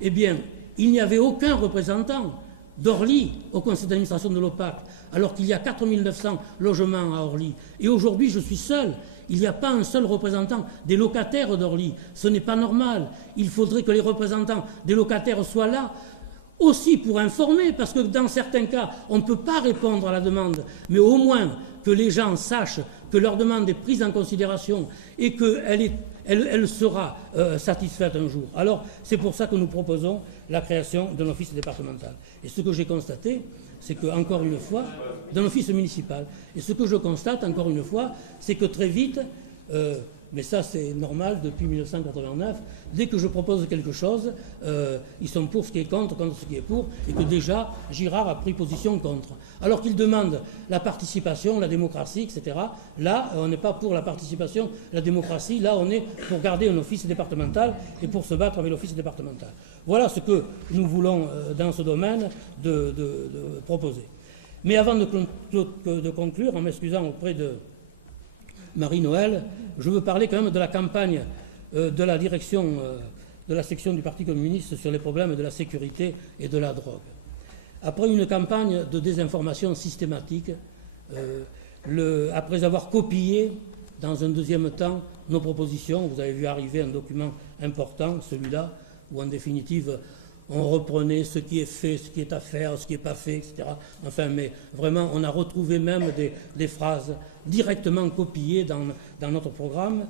eh bien, il n'y avait aucun représentant d'Orly au conseil d'administration de l'OPAC, alors qu'il y a 4900 logements à Orly. Et aujourd'hui, je suis seul. Il n'y a pas un seul représentant des locataires d'Orly. Ce n'est pas normal. Il faudrait que les représentants des locataires soient là, aussi pour informer, parce que dans certains cas, on ne peut pas répondre à la demande, mais au moins que les gens sachent que leur demande est prise en considération et qu'elle sera satisfaite un jour. Alors, c'est pour ça que nous proposons la création d'un office départemental. Et ce que j'ai constaté, c'est que, encore une fois, d'un office municipal. Et ce que je constate, encore une fois, c'est que très vite, mais ça c'est normal depuis 1989, dès que je propose quelque chose, ils sont pour ce qui est contre ce qui est pour, et que déjà Girard a pris position contre. Alors qu'il demande la participation, la démocratie, etc. Là, on n'est pas pour la participation, la démocratie, là on est pour garder un office départemental et pour se battre avec l'office départemental. Voilà ce que nous voulons dans ce domaine de proposer. Mais avant de conclure, en m'excusant auprès de Marie-Noël, je veux parler quand même de la campagne de la direction de la section du Parti communiste sur les problèmes de la sécurité et de la drogue. Après une campagne de désinformation systématique, après avoir copié dans un deuxième temps nos propositions, vous avez vu arriver un document important, celui-là, où en définitive on reprenait ce qui est fait, ce qui est à faire, ce qui n'est pas fait, etc. Enfin, mais vraiment, on a retrouvé même des phrases directement copiées dans notre programme.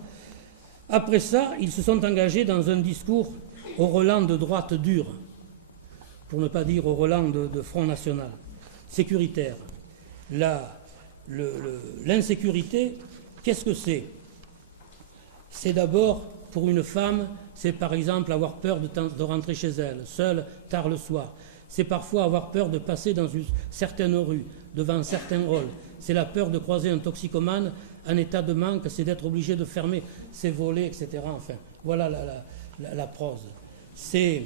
Après ça, ils se sont engagés dans un discours au relent de droite dure, pour ne pas dire au relent de Front National, sécuritaire. L'insécurité, qu'est-ce que c'est? C'est d'abord, pour une femme, c'est par exemple avoir peur de rentrer chez elle, seule, tard le soir. C'est parfois avoir peur de passer dans une certaine rue, devant certains halls. C'est la peur de croiser un toxicomane en état de manque, c'est d'être obligé de fermer ses volets, etc. Enfin, voilà la prose. C'est,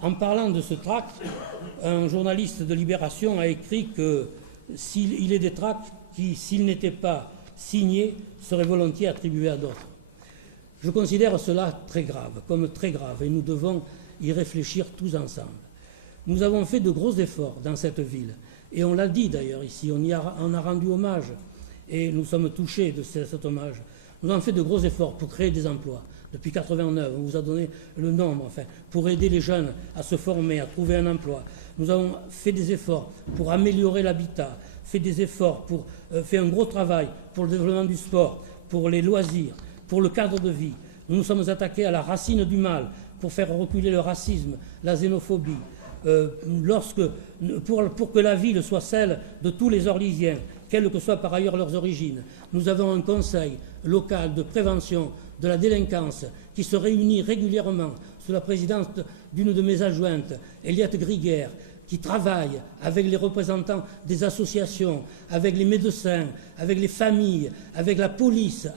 en parlant de ce tract, un journaliste de Libération a écrit que il est des tracts qui, s'ils n'étaient pas signés, seraient volontiers attribués à d'autres. Je considère cela très grave, comme très grave, et nous devons y réfléchir tous ensemble. Nous avons fait de gros efforts dans cette ville, et on l'a dit d'ailleurs ici, on a rendu hommage, et nous sommes touchés de cet hommage. Nous avons fait de gros efforts pour créer des emplois. Depuis 1989, on vous a donné le nombre, enfin, pour aider les jeunes à se former, à trouver un emploi. Nous avons fait des efforts pour améliorer l'habitat, fait des efforts pour faire un gros travail pour le développement du sport, pour les loisirs, pour le cadre de vie. Nous nous sommes attaqués à la racine du mal pour faire reculer le racisme, la xénophobie, pour que la ville soit celle de tous les Orlysiens, quelles que soient par ailleurs leurs origines. Nous avons un conseil local de prévention de la délinquance qui se réunit régulièrement sous la présidence d'une de mes adjointes, Eliette Griguer, qui travaille avec les représentants des associations, avec les médecins, avec les familles, avec la police,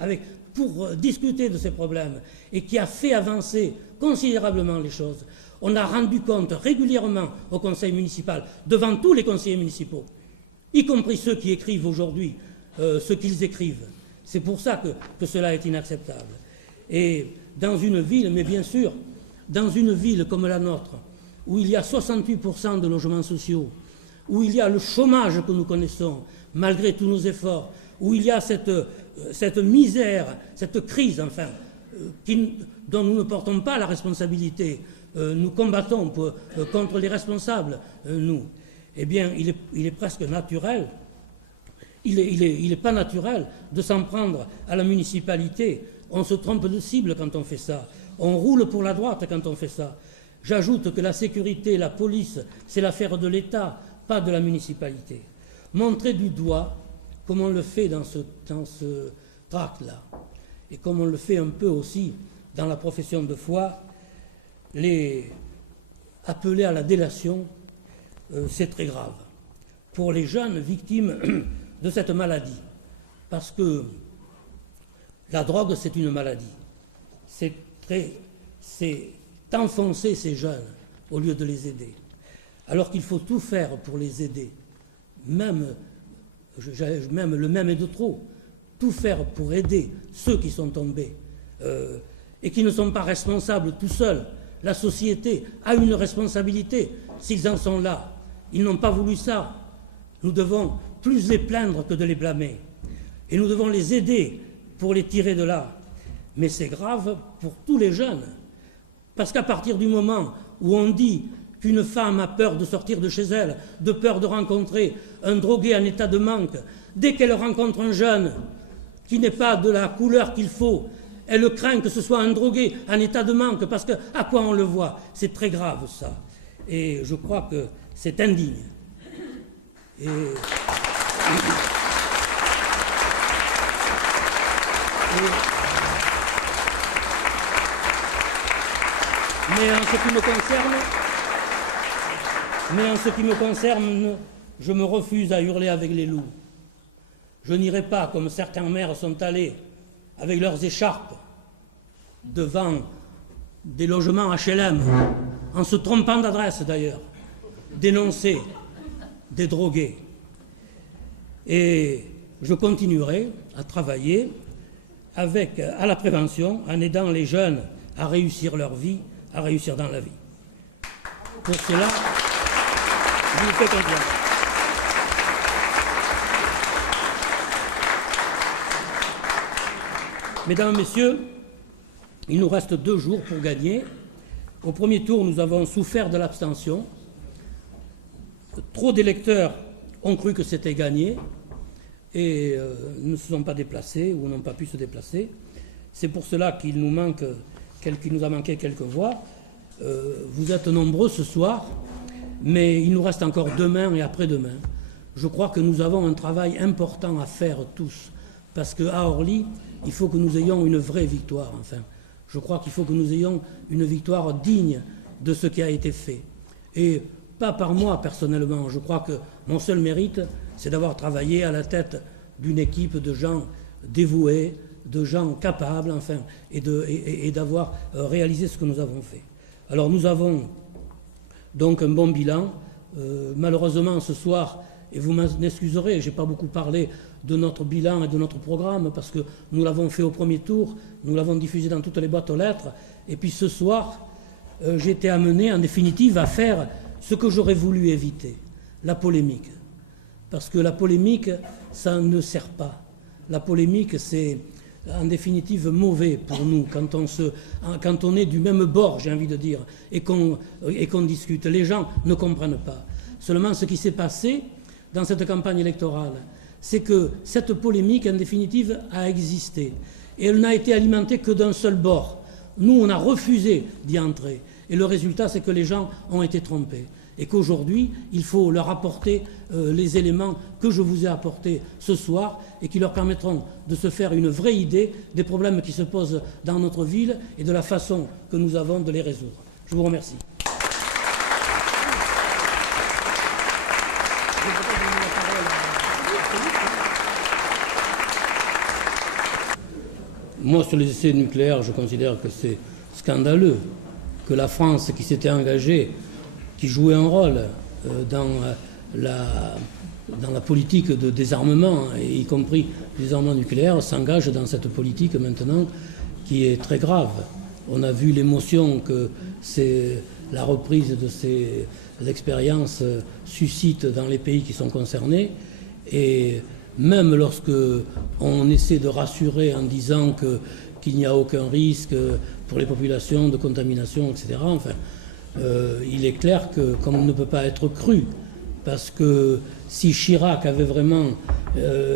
pour discuter de ces problèmes, et qui a fait avancer considérablement les choses. On a rendu compte régulièrement au conseil municipal, devant tous les conseillers municipaux, y compris ceux qui écrivent aujourd'hui ce qu'ils écrivent. C'est pour ça que cela est inacceptable. Et dans une ville, mais bien sûr, dans une ville comme la nôtre, où il y a 68% de logements sociaux, où il y a le chômage que nous connaissons, malgré tous nos efforts, où il y a cette misère, cette crise, enfin, dont nous ne portons pas la responsabilité, nous combattons contre les responsables, nous, eh bien, il est presque naturel, il n'est pas naturel de s'en prendre à la municipalité. On se trompe de cible quand on fait ça. On roule pour la droite quand on fait ça. J'ajoute que la sécurité, la police, c'est l'affaire de l'État, pas de la municipalité. Montrer du doigt, comme on le fait dans ce tract-là, et comme on le fait un peu aussi dans la profession de foi, les appeler à la délation, c'est très grave. Pour les jeunes victimes de cette maladie, parce que la drogue, c'est une maladie. C'est enfoncer ces jeunes au lieu de les aider. Alors qu'il faut tout faire pour les aider. Même le même est de trop. Tout faire pour aider ceux qui sont tombés et qui ne sont pas responsables tout seuls. La société a une responsabilité s'ils en sont là. Ils n'ont pas voulu ça. Nous devons plus les plaindre que de les blâmer. Et nous devons les aider pour les tirer de là. Mais c'est grave pour tous les jeunes. Parce qu'à partir du moment où on dit qu'une femme a peur de sortir de chez elle, de peur de rencontrer un drogué en état de manque, dès qu'elle rencontre un jeune qui n'est pas de la couleur qu'il faut, elle craint que ce soit un drogué en état de manque, parce qu'à quoi on le voit? C'est très grave, ça. Et je crois que c'est indigne. Mais en ce qui me concerne, je me refuse à hurler avec les loups. Je n'irai pas, comme certains maires sont allés, avec leurs écharpes, devant des logements HLM, en se trompant d'adresse d'ailleurs, dénoncer des drogués. Et je continuerai à travailler à la prévention, en aidant les jeunes à réussir leur vie, à réussir dans la vie. Pour cela, je vous fais confiance. Mesdames, Messieurs, il nous reste 2 jours pour gagner. Au premier tour, nous avons souffert de l'abstention. Trop d'électeurs ont cru que c'était gagné et ne se sont pas déplacés ou n'ont pas pu se déplacer. C'est pour cela qu'il nous a manqué quelques voix. Vous êtes nombreux ce soir, mais il nous reste encore demain et après-demain. Je crois que nous avons un travail important à faire tous, parce qu'à Orly, il faut que nous ayons une vraie victoire, enfin. Je crois qu'il faut que nous ayons une victoire digne de ce qui a été fait. Et pas par moi, personnellement. Je crois que mon seul mérite, c'est d'avoir travaillé à la tête d'une équipe de gens dévoués, de gens capables, enfin, et d'avoir réalisé ce que nous avons fait. Alors nous avons donc un bon bilan. Malheureusement, ce soir, et vous m'en excuserez, je n'ai pas beaucoup parlé de notre bilan et de notre programme, parce que nous l'avons fait au premier tour, nous l'avons diffusé dans toutes les boîtes aux lettres, et puis ce soir, j'ai été amené en définitive à faire ce que j'aurais voulu éviter, la polémique. Parce que la polémique, ça ne sert pas. La polémique, c'est en définitive mauvais pour nous, quand on est du même bord, j'ai envie de dire, et qu'on discute. Les gens ne comprennent pas. Seulement, ce qui s'est passé dans cette campagne électorale, c'est que cette polémique, en définitive, a existé. Et elle n'a été alimentée que d'un seul bord. Nous, on a refusé d'y entrer. Et le résultat, c'est que les gens ont été trompés. Et qu'aujourd'hui, il faut leur apporter les éléments que je vous ai apportés ce soir et qui leur permettront de se faire une vraie idée des problèmes qui se posent dans notre ville et de la façon que nous avons de les résoudre. Je vous remercie. Moi, sur les essais nucléaires, je considère que c'est scandaleux que la France, qui s'était engagée, qui jouait un rôle dans la politique de désarmement, y compris le désarmement nucléaire, s'engage dans cette politique maintenant qui est très grave. On a vu l'émotion que la reprise de ces expériences suscite dans les pays qui sont concernés. Et même lorsque on essaie de rassurer en disant qu'il n'y a aucun risque pour les populations de contamination, etc., enfin, il est clair que comme on ne peut pas être cru, parce que si Chirac avait vraiment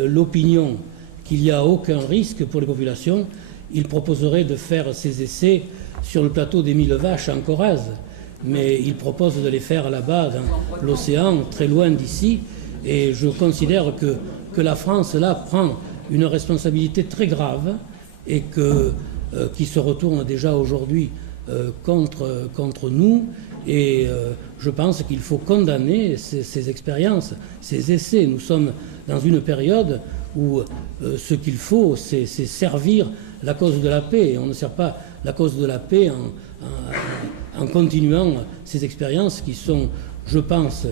l'opinion qu'il n'y a aucun risque pour les populations, il proposerait de faire ces essais sur le plateau des 1000 Vaches en Corrèze. Mais il propose de les faire là-bas, dans l'océan, très loin d'ici. Et je considère que la France, là, prend une responsabilité très grave et qui se retourne déjà aujourd'hui contre nous. Et je pense qu'il faut condamner ces expériences, ces essais. Nous sommes dans une période où ce qu'il faut, c'est servir la cause de la paix. Et on ne sert pas la cause de la paix en continuant ces expériences qui sont, je pense,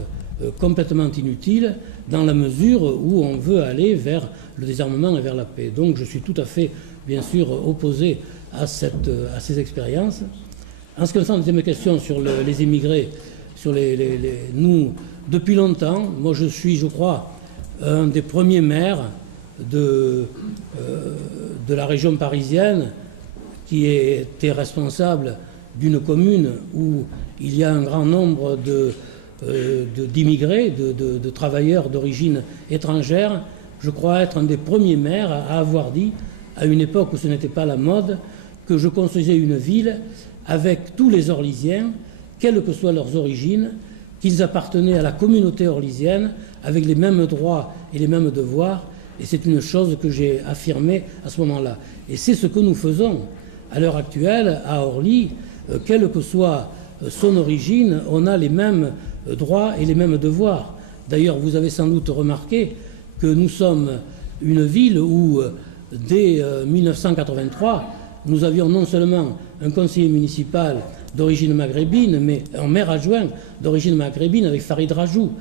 complètement inutiles dans la mesure où on veut aller vers le désarmement et vers la paix. Donc je suis tout à fait, bien sûr, opposé à ces expériences. En ce qui concerne la deuxième question sur les émigrés, nous, depuis longtemps. Moi, je suis, je crois, un des premiers maires de la région parisienne qui était responsable d'une commune où il y a un grand nombre d'immigrés, de travailleurs d'origine étrangère. Je crois être un des premiers maires à avoir dit, à une époque où ce n'était pas la mode, que je construisais une ville avec tous les Orlysiens, quelles que soient leurs origines, qu'ils appartenaient à la communauté orlysienne, avec les mêmes droits et les mêmes devoirs. Et c'est une chose que j'ai affirmée à ce moment-là. Et c'est ce que nous faisons à l'heure actuelle à Orly. Quelle que soit son origine, on a les mêmes droits et les mêmes devoirs. D'ailleurs, vous avez sans doute remarqué que nous sommes une ville où, dès 1983, nous avions non seulement un conseiller municipal d'origine maghrébine, mais un maire adjoint d'origine maghrébine avec Farid Rajou.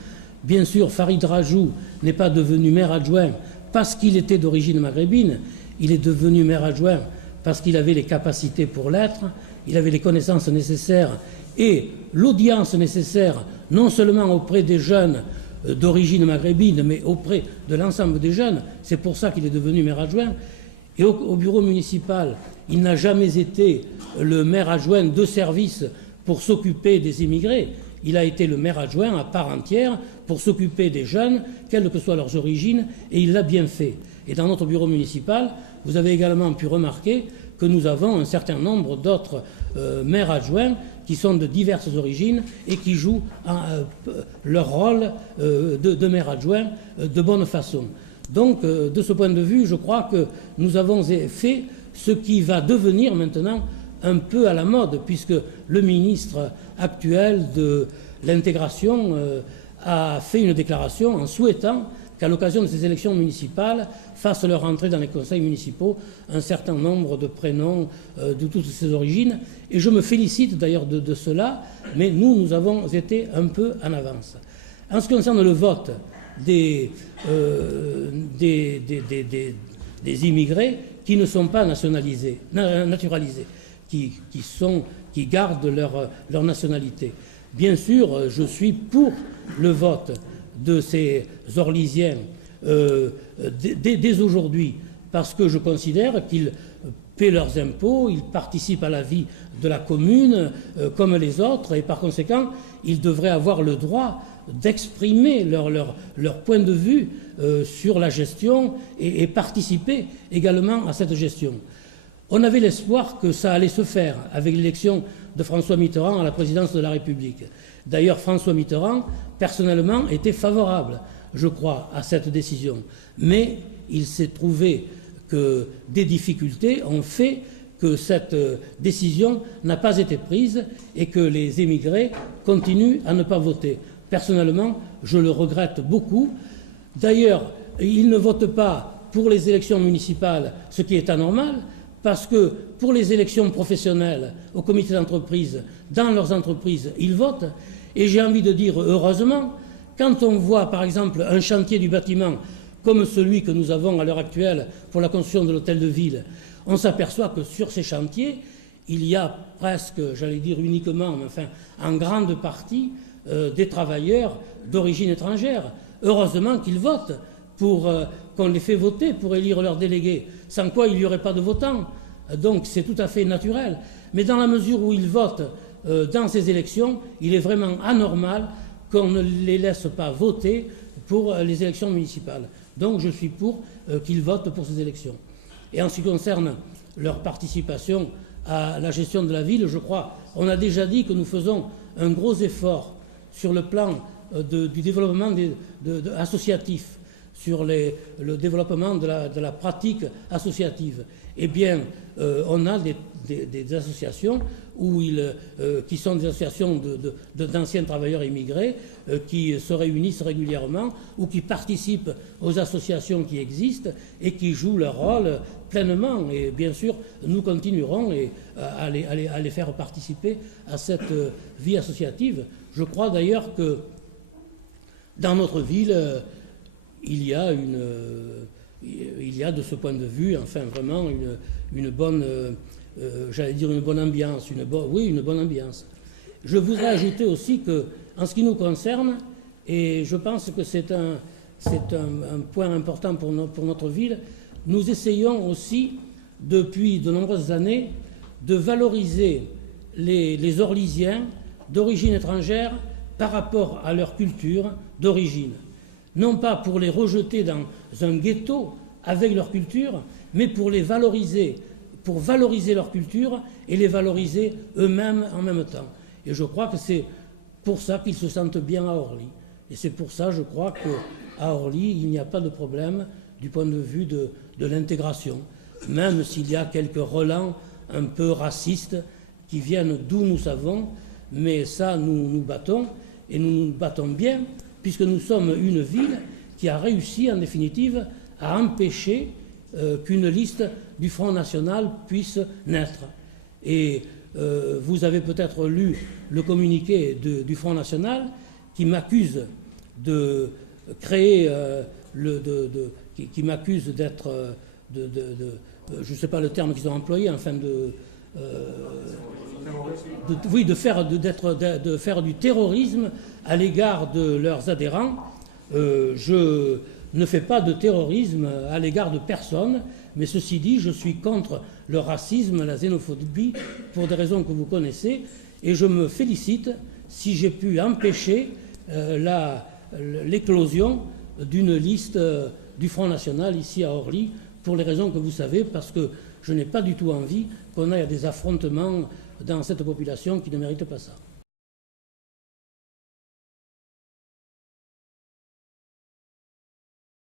Bien sûr, Farid Rajou n'est pas devenu maire adjoint parce qu'il était d'origine maghrébine, il est devenu maire adjoint parce qu'il avait les capacités pour l'être, il avait les connaissances nécessaires et l'audience nécessaire, non seulement auprès des jeunes d'origine maghrébine, mais auprès de l'ensemble des jeunes. C'est pour ça qu'il est devenu maire adjoint. Et au bureau municipal, il n'a jamais été le maire adjoint de service pour s'occuper des immigrés. Il a été le maire adjoint à part entière pour s'occuper des jeunes, quelles que soient leurs origines, et il l'a bien fait. Et dans notre bureau municipal, vous avez également pu remarquer que nous avons un certain nombre d'autres maires adjoints qui sont de diverses origines et qui jouent leur rôle de maire adjoint de bonne façon. Donc, de ce point de vue, je crois que nous avons fait ce qui va devenir maintenant un peu à la mode, puisque le ministre actuel de l'intégration a fait une déclaration en souhaitant qu'à l'occasion de ces élections municipales fassent leur entrée dans les conseils municipaux un certain nombre de prénoms de toutes ces origines. Et je me félicite d'ailleurs de cela, mais nous avons été un peu en avance. En ce qui concerne le vote des immigrés qui ne sont pas naturalisés, qui gardent leur nationalité. Bien sûr, je suis pour le vote de ces Orlysiens dès aujourd'hui, parce que je considère qu'ils paient leurs impôts, ils participent à la vie de la commune comme les autres, et par conséquent, ils devraient avoir le droit d'exprimer leur point de vue sur la gestion et participer également à cette gestion. On avait l'espoir que ça allait se faire avec l'élection de François Mitterrand à la présidence de la République. D'ailleurs, François Mitterrand, personnellement, était favorable, je crois, à cette décision. Mais il s'est trouvé que des difficultés ont fait que cette décision n'a pas été prise et que les émigrés continuent à ne pas voter. Personnellement, je le regrette beaucoup. D'ailleurs, ils ne votent pas pour les élections municipales, ce qui est anormal, parce que pour les élections professionnelles au comité d'entreprise, dans leurs entreprises, ils votent. Et j'ai envie de dire heureusement, quand on voit par exemple un chantier du bâtiment comme celui que nous avons à l'heure actuelle pour la construction de l'hôtel de ville, on s'aperçoit que sur ces chantiers, il y a presque, j'allais dire uniquement, mais enfin en grande partie, des travailleurs d'origine étrangère. Heureusement qu'ils votent pour qu'on les fait voter pour élire leurs délégués, sans quoi il n'y aurait pas de votants. Donc c'est tout à fait naturel. Mais dans la mesure où ils votent dans ces élections, il est vraiment anormal qu'on ne les laisse pas voter pour les élections municipales. Donc je suis pour qu'ils votent pour ces élections. Et en ce qui concerne leur participation à la gestion de la ville, je crois, on a déjà dit que nous faisons un gros effort sur le plan du développement associatif, sur le développement de la pratique associative. Eh bien, on a des associations qui sont des associations d'anciens travailleurs immigrés qui se réunissent régulièrement ou qui participent aux associations qui existent et qui jouent leur rôle pleinement. Et bien sûr, nous continuerons à les faire participer à cette vie associative. Je crois d'ailleurs que dans notre ville, il y a de ce point de vue, enfin vraiment une bonne, j'allais dire une bonne ambiance, une bonne ambiance. Je voudrais ajouter aussi que, en ce qui nous concerne, Et je pense que c'est un point important pour notre ville. Nous essayons aussi, depuis de nombreuses années, de valoriser les Orlysiens d'origine étrangère par rapport à leur culture d'origine. Non pas pour les rejeter dans un ghetto avec leur culture, mais pour les valoriser, pour valoriser leur culture et les valoriser eux-mêmes en même temps. Et je crois que c'est pour ça qu'ils se sentent bien à Orly. Et c'est pour ça, je crois, qu'à Orly, il n'y a pas de problème du point de vue de l'intégration, même s'il y a quelques relents un peu racistes qui viennent d'où nous savons, mais ça, nous nous battons, et nous nous battons bien, puisque nous sommes une ville qui a réussi, en définitive, à empêcher qu'une liste du Front National puisse naître. Et vous avez peut-être lu le communiqué du Front National qui m'accuse de créer, qui m'accuse d'être, je ne sais pas le terme qu'ils ont employé, enfin de faire du terrorisme à l'égard de leurs adhérents. Je ne fais pas de terrorisme à l'égard de personne, mais ceci dit, je suis contre le racisme, la xénophobie, pour des raisons que vous connaissez, et je me félicite si j'ai pu empêcher l'éclosion d'une liste du Front National ici à Orly, pour les raisons que vous savez, parce que je n'ai pas du tout envie qu'on aille à des affrontements dans cette population qui ne mérite pas ça.